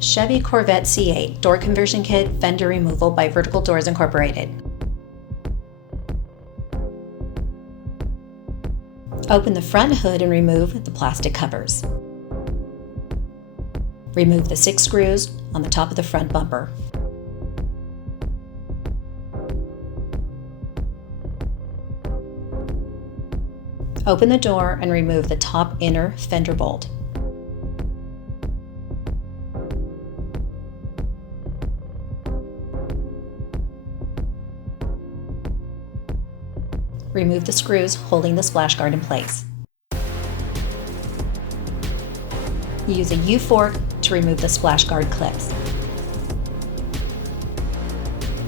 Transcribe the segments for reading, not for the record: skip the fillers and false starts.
Chevy Corvette C8 Door Conversion Kit Fender Removal by Vertical Doors Incorporated. Open the front hood and remove the plastic covers. Remove the 6 screws on the top of the front bumper. Open the door and remove the top inner fender bolt. Remove the screws holding the splash guard in place. Use a U-fork to remove the splash guard clips.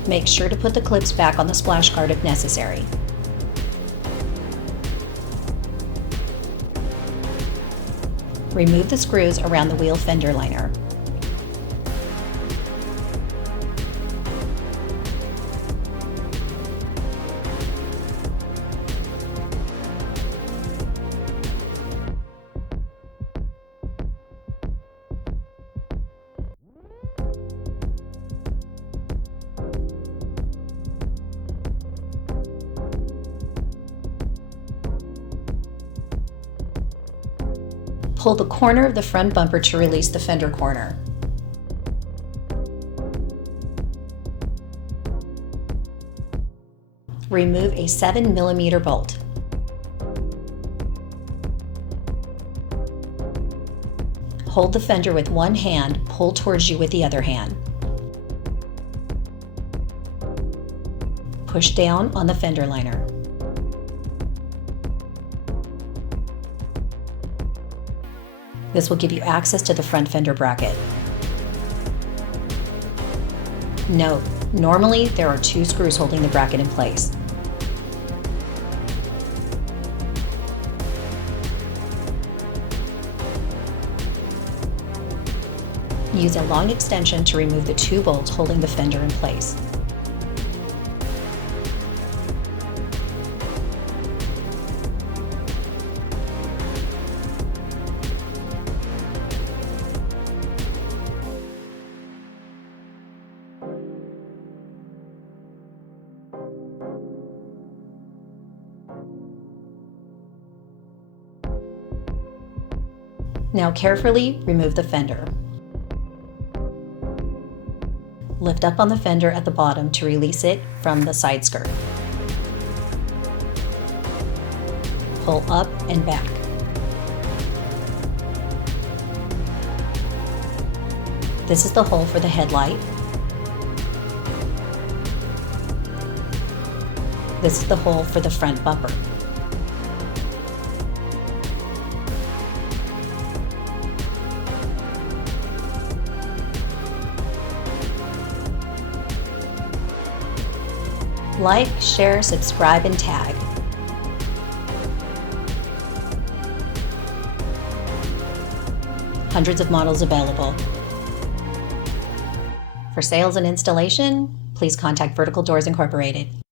Make sure to put the clips back on the splash guard if necessary. Remove the screws around the wheel fender liner. Pull the corner of the front bumper to release the fender corner. Remove a 7mm bolt. Hold the fender with one hand, pull towards you with the other hand. Push down on the fender liner. This will give you access to the front fender bracket. Note, normally there are 2 screws holding the bracket in place. Use a long extension to remove the 2 bolts holding the fender in place. Now carefully remove the fender. Lift up on the fender at the bottom to release it from the side skirt. Pull up and back. This is the hole for the headlight. This is the hole for the front bumper. Like, share, subscribe, and tag. Hundreds of models available. For sales and installation, please contact Vertical Doors Incorporated.